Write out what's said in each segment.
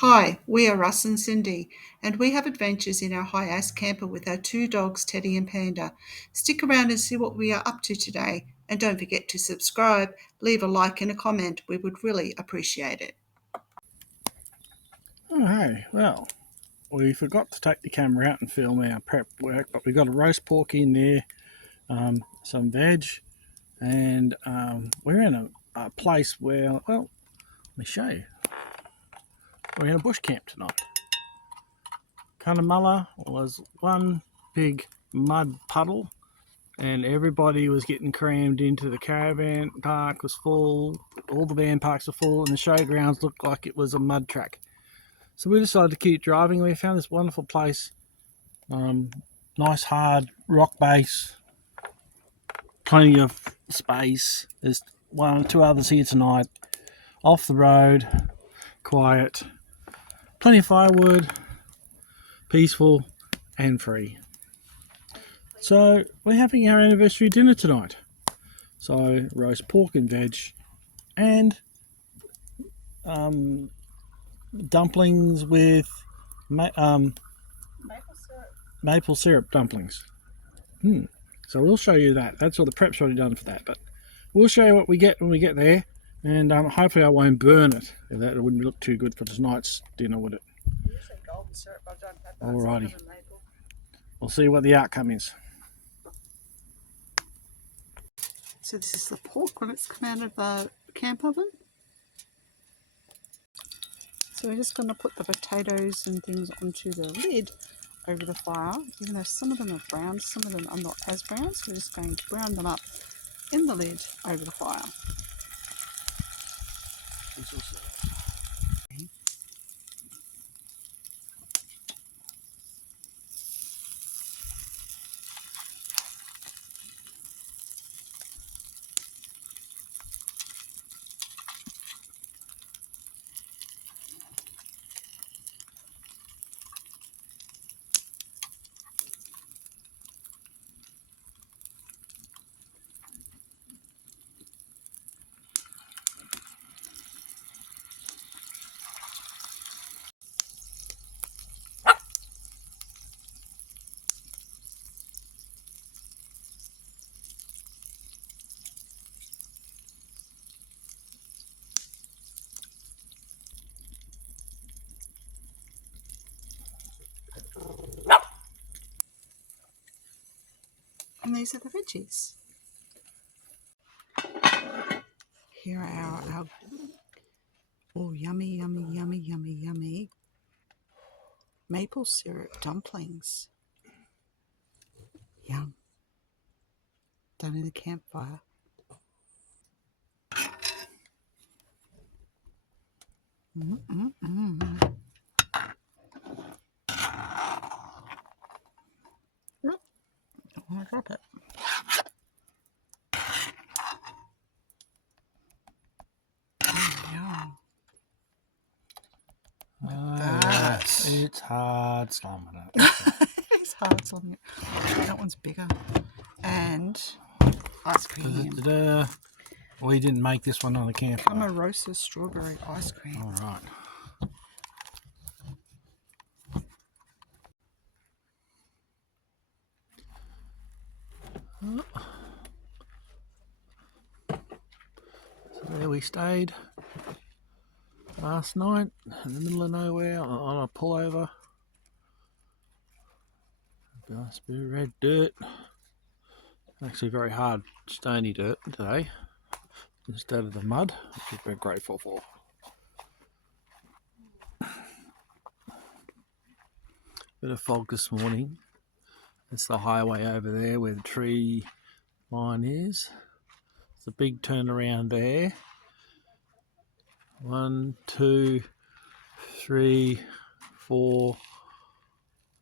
Hi, we are Russ and Cindy, and we have adventures in our high-ass camper with our two dogs, Teddy and Panda. Stick around and see what we are up to today, and don't forget to subscribe, leave a like and a comment. We would really appreciate it. Oh, hey, well, we forgot to take the camera out and film our prep work, but we got a roast pork in there, some veg, and we're in a place where, well, let me show you. We're in a bush camp tonight. Cunnumulla was one big mud puddle, and everybody was getting crammed into the caravan park was full, all the van parks were full, and the showgrounds looked like it was a mud track. So we decided to keep driving. We found this wonderful place. Nice hard rock base, plenty of space. There's one or two others here tonight. Off the road, quiet, plenty of firewood, peaceful and free. So we're having our anniversary dinner tonight. So roast pork and veg, and dumplings with maple syrup dumplings. So we'll show you that. That's all the prep's already done for that, but we'll show you what we get when we get there, and hopefully I won't burn it. That wouldn't look too good for tonight's dinner, would it? Golden syrup, I don't have that. Alrighty. We'll see what the outcome is. So this is the pork when it's come out of the camp oven. So we're just going to put the potatoes and things onto the lid over the fire, even though some of them are brown, some of them are not as brown, so we're just going to brown them up in the lid over the fire. And these are the veggies. Here are our oh, yummy, yummy, yummy, yummy, yummy maple syrup dumplings. Yum. Done in the campfire. I want to drop it. Yum. Yes, it's hard slumming it. It's hard slumming it. That one's bigger. And ice cream. We didn't make this one on the camp. Cunnumulla strawberry ice cream. All right. So there we stayed last night in the middle of nowhere on a pullover. Nice bit of red dirt. Actually very hard stony dirt today instead of the mud, which we're grateful for. Bit of fog this morning. It's the highway over there where the tree line is. It's a big turnaround there. 1, 2, 3, 4,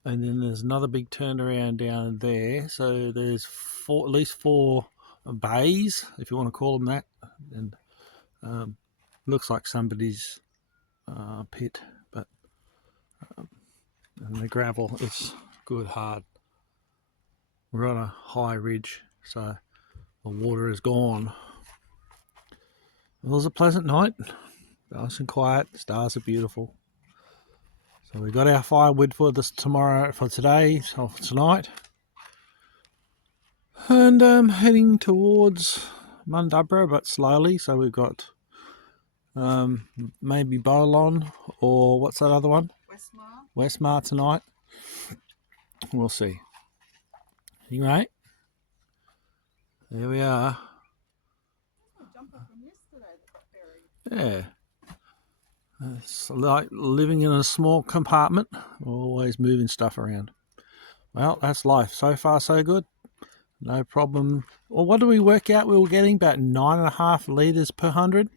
and then there's another big turnaround down there. So there's at least 4 bays, if you want to call them that, and looks like somebody's pit, but and the gravel is good hard. We're on a high ridge, so the water is gone. It was a pleasant night, nice and quiet. The stars are beautiful. So we got our firewood for this tomorrow, for today, or for tonight. And heading towards Mundubra, but slowly. So we've got maybe Bolon, or what's that other one? Westmar tonight. We'll see. Anyway, there we are. Yeah. It's like living in a small compartment, always moving stuff around. Well, that's life. So far, so good. No problem. Well, what do we work out? We were getting about 9.5 litres per 100.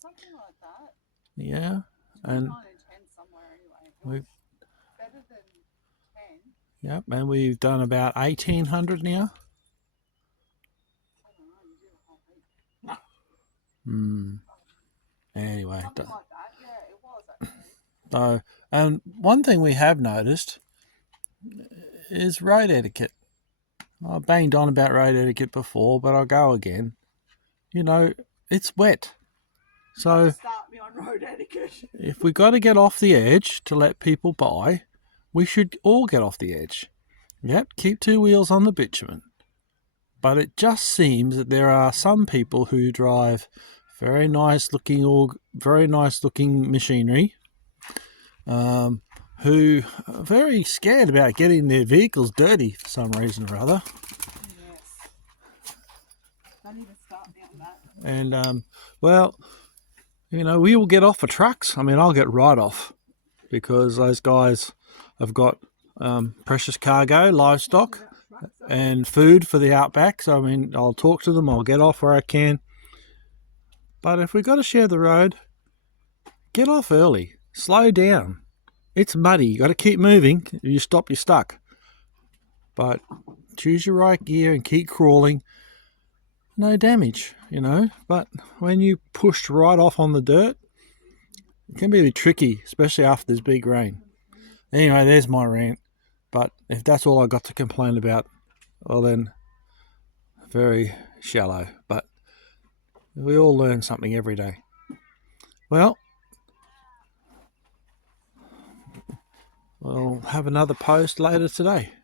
Something like that. Yeah. And 9 and 10 somewhere anyway. It was better than 10. Yep, and we've done about 1,800 now. I don't know, you did a whole heap. Anyway, Something like that, yeah, it was actually. so, and one thing we have noticed is road etiquette. I banged on about road etiquette before, but I'll go again. You know, it's wet. So Start me on road etiquette. if we got to get off the edge to let people by, we should all get off the edge. Yep, keep two wheels on the bitumen. But it just seems that there are some people who drive very nice looking machinery, who are very scared about getting their vehicles dirty for some reason or other. Yes. Don't even start me on that. And well, you know, we will get off for trucks. I mean, I'll get right off because those guys have got precious cargo, livestock, and food for the outback. So, I mean, I'll talk to them. I'll get off where I can. But if we've got to share the road, get off early. Slow down. It's muddy. You got to keep moving. If you stop, you're stuck. But choose your right gear and keep crawling. No damage, you know. But when you pushed right off on the dirt, it can be a bit tricky, especially after this big rain. Anyway, there's my rant. But if that's all I got to complain about, well then, very shallow. But we all learn something every day. Well, we'll have another post later today.